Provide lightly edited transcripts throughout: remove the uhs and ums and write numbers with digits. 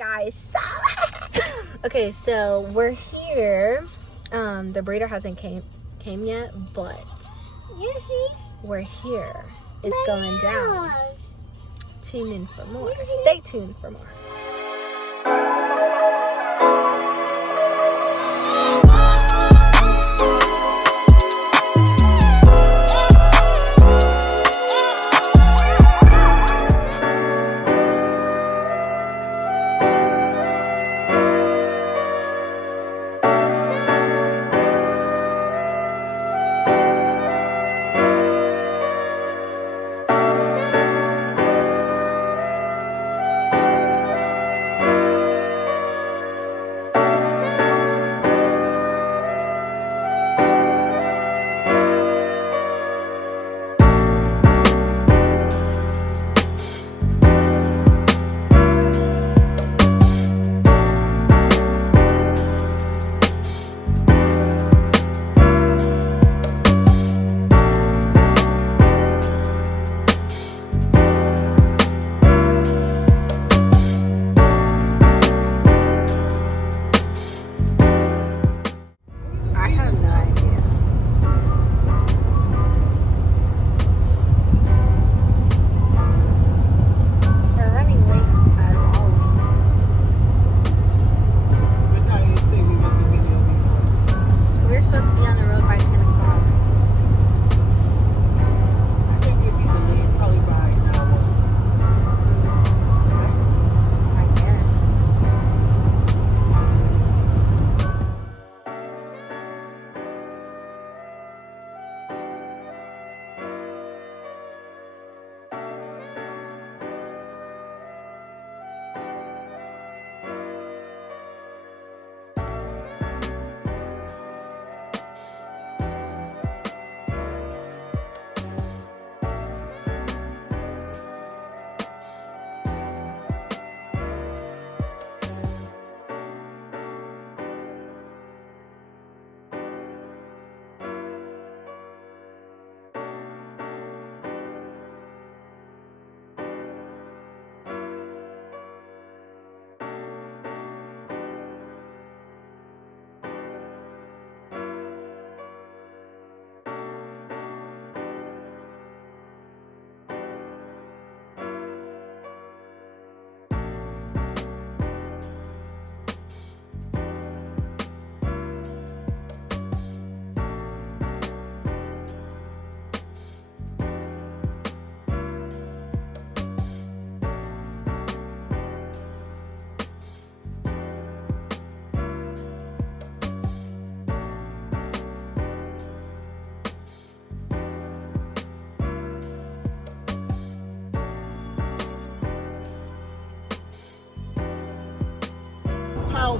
guys. Okay, so we're here. The breeder hasn't came yet, but You see? we're here. It's going down. Tune in for more. You see? Stay tuned for more.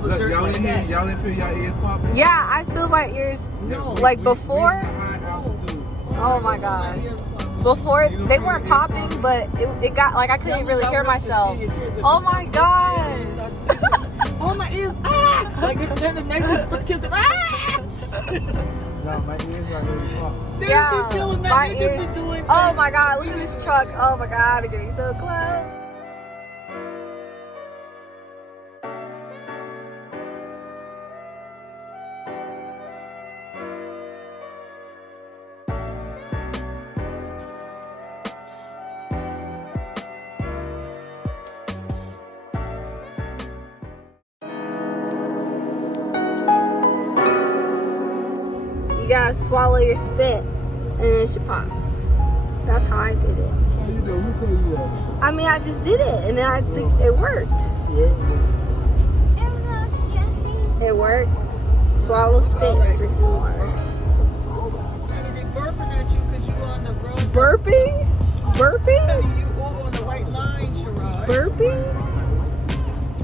Look, y'all didn't feel your ears popping? Yeah, I feel my ears like before. Oh my gosh. Before they weren't popping, but it got like I couldn't really hear myself. Oh my gosh. Oh my ears. Ah! Like then the next one kids ah! No, my ears are really popping. Yeah, my ears. Oh my god, look at this truck. Oh my god, I'm getting so close. You gotta swallow your spit and it should pop. That's how I did it. How you doing? Who told you that? I mean, I just did it and then I think it worked. It worked. Swallow spit and drink some water. And they burping at you because you on the road. Burping? Burping? You over on the white line, Sherrod. Burping?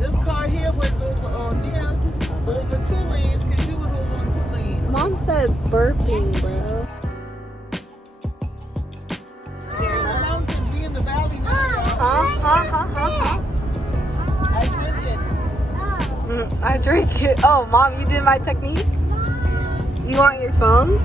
This car here was over on over 2 lanes because you was over on 2 lanes. Mom said burping, bro. The mountains, we in the valley now. Huh? I did it. I drink it. Oh, Mom, you did my technique? You want your phone?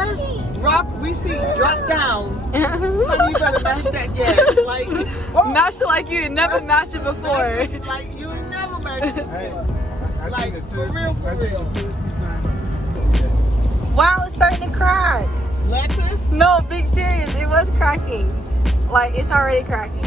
first rock we see drop down. Honey, you better mash that gas. Like, Mash it like you never mashed it before. like you ain't never mashed it before. Hey, Like, for real, for real. Wow, it's starting to crack. Lexus? No, big serious. It was cracking. Like, it's already cracking.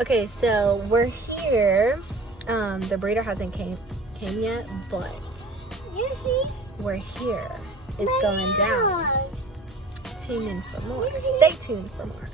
Okay, so we're here. The breeder hasn't came yet, but You see? we're here. It's going down. Tune in for more. Stay tuned for more.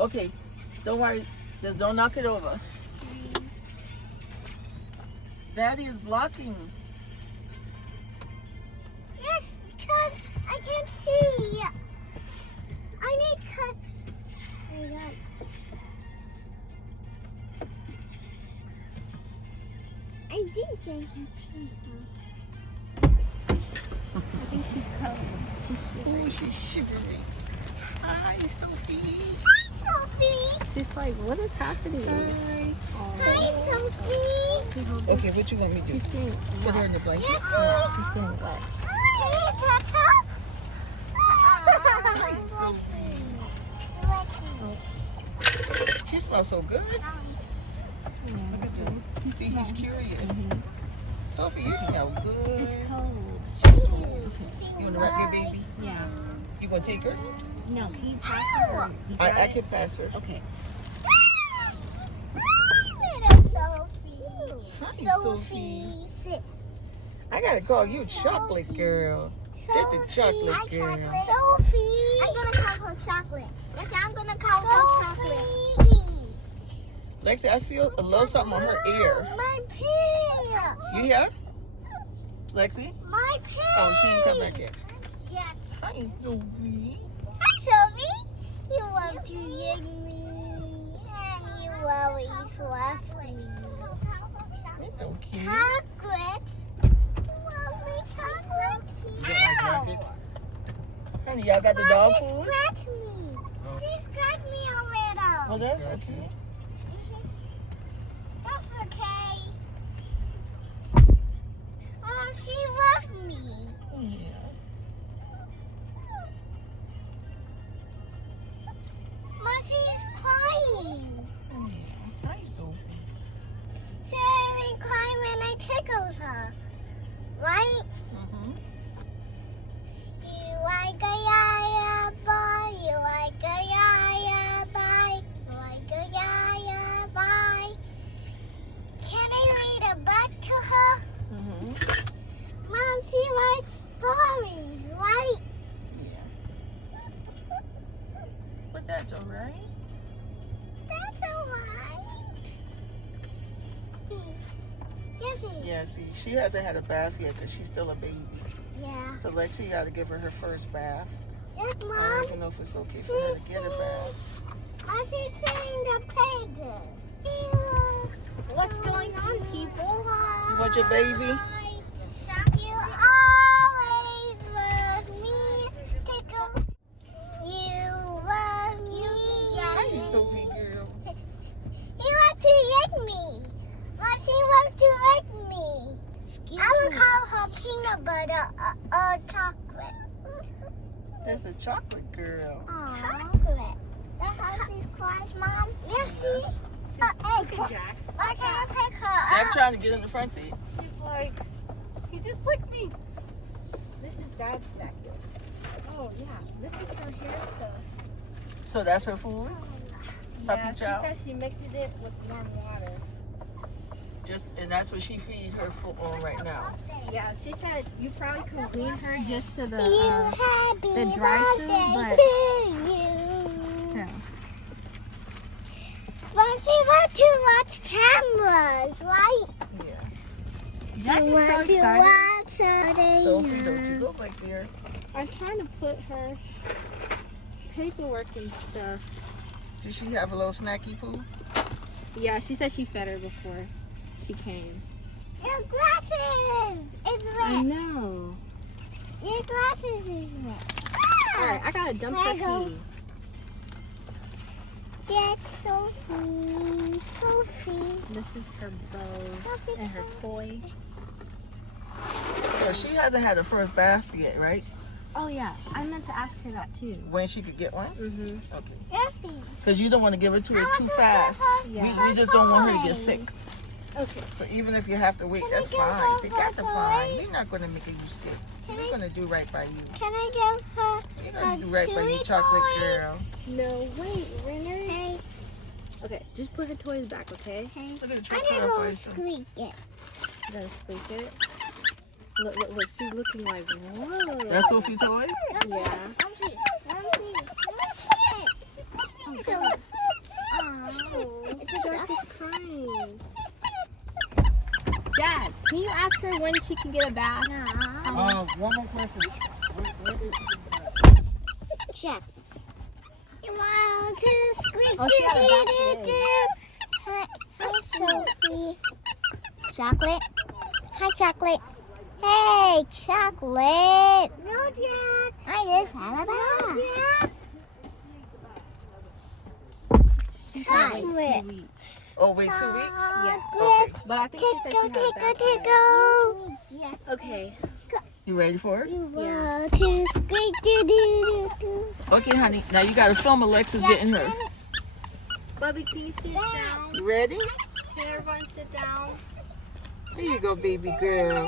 Okay, don't worry. Just don't knock it over. Daddy is blocking. Yes, because I can't see. I need cut. I think I can see her. I think she's cold. She's shivering. Hi, Sophie. Hi, Sophie. She's like, what is happening? Hi, Sophie. Okay, what you want me to do? She's getting Put her in the blanket. Yes, She's getting wet. can you touch her? Hi, Sophie. She smells so good. Look at you. See, he's curious. Sophie, you smell good. It's cold. She's cool. You want to rub your baby? Yeah. You gonna take her? No, can you pass her? I can pass her. Okay. Little Sophie. Hi, Sophie. Sit. I gotta call you chocolate girl. That's a chocolate Sophie. girl. Sophie. I'm gonna call her chocolate. Yes, I'm gonna call her chocolate. Lexi, I feel a little something on her ear. My pants. You hear? Lexi? My pants. Oh, she ain't come back yet. Yeah. Hi, Sophie. Hi, Sophie. You love to eat me, and you always love me. It's so cute. Chocolate. Mommy, chocolate. You got my jacket? Honey, y'all got the dog She food? scratched me. She scratched me already. Well, that's okay. That's okay. She loved me. Yeah. Mom, she's crying. Yeah. Hi, Sophie. She only crying when I tickles her. Right? Mm-hmm. You like a yaya boy, let's see. She hasn't had a bath yet because she's still a baby. Yeah. So Lexi got to give her her first bath. Yes, I Mom. don't even know if it's okay for her to get a bath. I see saying the pages. What's going on, people? You want your baby? You always love me. Stickle. You love me. Why you so big, girl? He wants to lick me. She wants to lick me. I would call her peanut butter or chocolate. That's a chocolate girl. Chocolate. That's how she's quiet, Mom. Yes, see? Her egg. Jack. Why can't I pick her Jack up? trying to get in the front seat. He's like, he just licked me. This is Dad's back here. Oh, yeah. This is her hair stuff. So that's her food? Puppy Yeah, she chow? says she mixes it with warm water. And that's what she feeds her food on right now. Yeah, she said you probably could wean her just to the Happy dry food, birthday but- to you. so. But she wants to watch cameras, right? Yeah. Jack You is so want to excited. watch something. Sophie, don't you go back there. I'm trying to put her paperwork and stuff. Did she have a little snacky poo? Yeah, she said she fed her before she came. Your glasses is I wet. know. Your glasses is wet. Alright, I gotta dump her Lego. pee. Get Sophie. Sophie. This is her bows and her toy. So she hasn't had her first bath yet, right? Oh yeah, I meant to ask her that too. When she could get one? Mm-hmm. Okay. Jessie. Because you don't want to give her to her too fast. Yeah. We just don't want her to get sick. Okay. So even if you have to wait, that's fine. See, that's fine. We're not going to make you sick. We're going to do right by you. Can I give her We're going to do right by you, chocolate girl. No, wait, Renner. Okay, just put her toys back, okay? Look at the I chocolate need up by to itself. squeak it. You gotta squeak it. Look, look, look, she's looking like, whoa. That's Sophie toy? Yeah. So, Jack is crying. Dad, can you ask her when she can get a bath? One more question. check. You want to squeak? Oh, she had a bath today. Hi, Sophie. Chocolate. Hi, Chocolate. Hey, Chocolate. No, Jack. I just had a bath. She said wait 2 Chocolate. weeks. Oh, wait, 2 weeks? Yeah. Okay. But I think she said she had a bath today. Yeah. Okay. You ready for it? You want to squeak? Do. Okay, honey. Now you got to film Alexis getting her. Bubby, can you sit down? You ready? Can everyone sit down? Here you go, baby girl.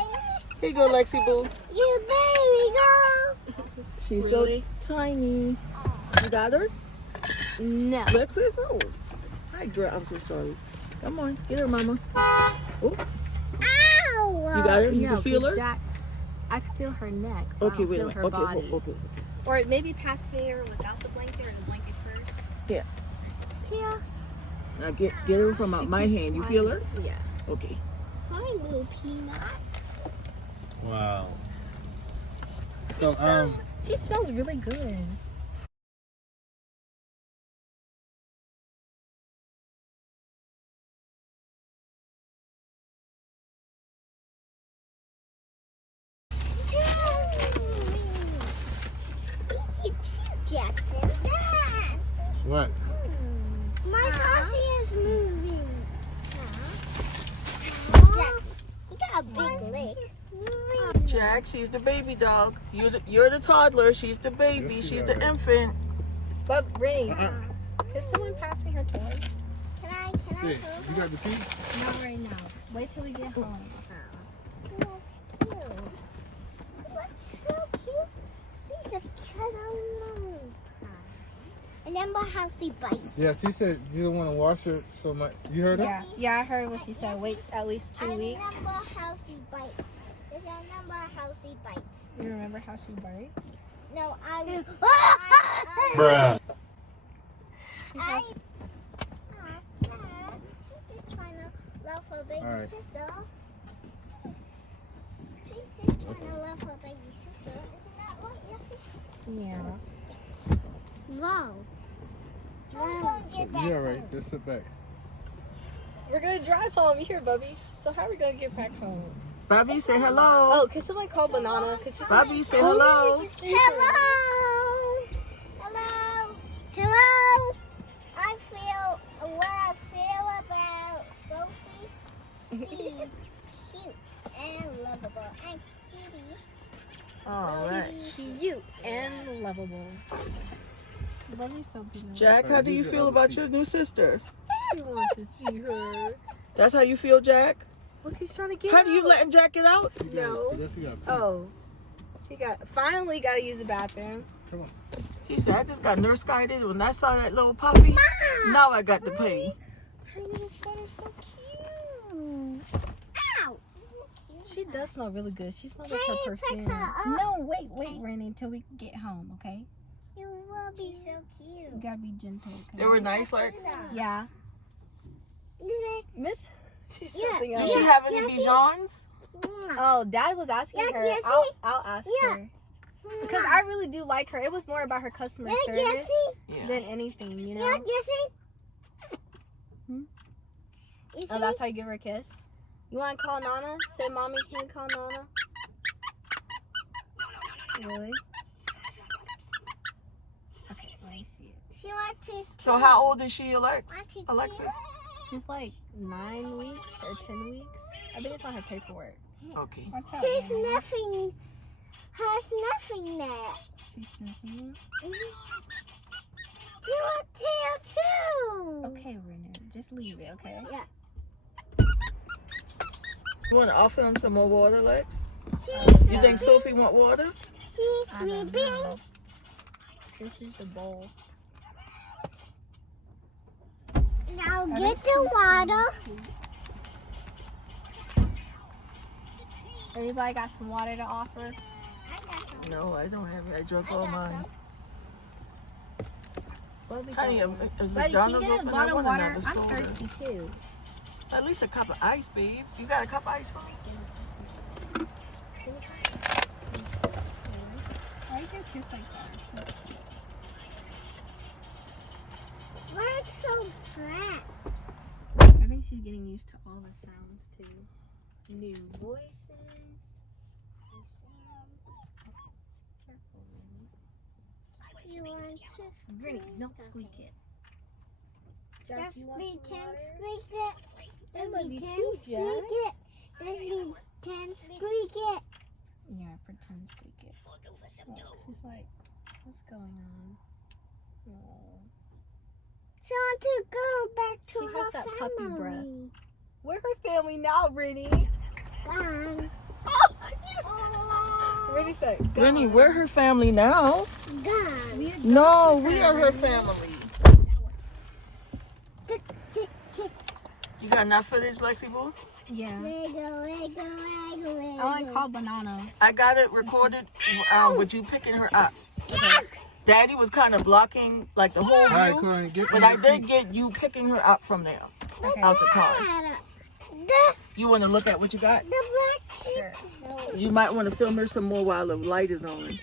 Here you go, Lexi Boo. You baby girl. She's Really? so tiny. You got her? No. Alexis? Oh. Hi, girl. I'm so sorry. Come on. Get her, mama. Oh, Ow. you got her? You No, can feel 'cause her? Jack, I can feel her neck. But Okay, I don't wait a feel minute. her Okay, body. okay. Or maybe pass me her without the blanket or the blanket first. Yeah. Yeah. Now get her from out my hand. You feel her? Yeah. Okay. Hi, little peanut. Wow. So She smells really good. Look at you, Jackson. what? My house is moving. Jackson, you got a big leg. Jack, she's the baby dog. You're the toddler. She's the baby. Yes, She's you the are. infant. But Ray, Uh-uh. could someone pass me her toy? Can I Yeah, hold you got the key? Not right now. Wait till we get home. That's cute. That's so cute. She's a caramel pie. Remember how she bites? Yeah, she said you don't want to wash her so much. You heard her? Yeah, yeah, I heard what she said. Wait at least 2 weeks. I remember how she bites. Does I remember how she bites? You remember how she bites? No, Bruh. She has, She's just trying to love her baby All right. sister. She's just trying to love her baby sister. Isn't that right, Yessie? Yeah. No. I'm going to get back Yeah, right. home. Just sit back. We're gonna drive home here, Bubby. So how are we gonna get back home? Bobby, say hello. Oh, can somebody call Banana? Cause she's Bobby, say hello. Hello. Hello. Hello. I feel what I feel about Sophie. She's cute and lovable and cutie. All right. cute and lovable. Bubby's so beautiful. Jack, how do you feel about your new sister? He wants to see her. That's how you feel, Jack? Look, he's trying to get How do you out. letting Jack get out? No. Oh, he finally got to use the bathroom. Come on. He said, I just got nurse guided when I saw that little puppy. Now I got to pay. Her little sweater's so cute. Ow. She does smell really good. She smells like Can her you pick perfume. her up? No, wait, Rennie, until we get home, okay? You will be so cute. You gotta be gentle. Okay? They were nice, Lex. Yeah. Miss, she's Yeah. something Does else. she have any Yes, Dijons? Oh, Dad was asking Yeah, her. Jessie. I'll ask Yeah. her. Because I really do like her. It was more about her customer Yeah, service Jessie. Yeah. than anything, you know? Yeah, Jessie. Hmm? You Oh, see? that's how you give her a kiss? You want to call Nana? Say, Mommy, can you call Nana? Really? Okay, let me see it. She wants to. So how old is she, Alexis? She's like 9 weeks or 10 weeks. I think it's on her paperwork. Okay. Watch out. He's Nana. nothing. Has nothing there. She's sniffing. She wants tail too. Okay, Renner, just leave it, okay? Yeah. You want to offer him some more water, Lex? She's You think Sophie want water? She's I don't sleeping. know. This is the bowl. Now I get think the water. Anybody got some water to offer? No, I don't have it. I drunk all mine. Bubby, Honey, is Buddy, can you McDonald's get a open? I bottle of want water? another I'm soda. thirsty too. At least a cup of ice, babe. You got a cup of ice for me? Why you gonna kiss like that? Why it's so flat? I think she's getting used to all the sounds too. New voices. Careful, Rennie. You want to Rennie, don't squeak it. Jack, That's you want me some 10 water? squeak it. That That's might me be 10 too, squeak Jack. it. That's me 10 squeak it. Yeah, pretend squeak it. Oh, she's like, what's going on? Oh. She wants to go back to She her has that puppy family. breath. We're her family now, Rennie. Gone. Oh, you Rennie said, "Go Rennie, on." we're her family now. Gone. No, we are her family. Tick, tick, tick. You got enough footage, Lexi Boo? Yeah. Wiggle, wiggle, wiggle, wiggle. I want to call Banana. I got it recorded with you picking her up. Yuck. Daddy was kind of blocking like the whole All right, view, Corinne, get but I did get you picking her up from there, Okay. out the car. The You want to look at what you got? black sheep. Sure. You might want to film her some more while the light is on.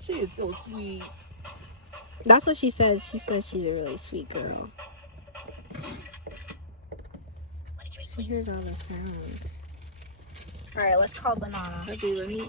She is so sweet. That's what she says. She says she's a really sweet girl. She hears all the sounds. All right, let's call Banana. Let me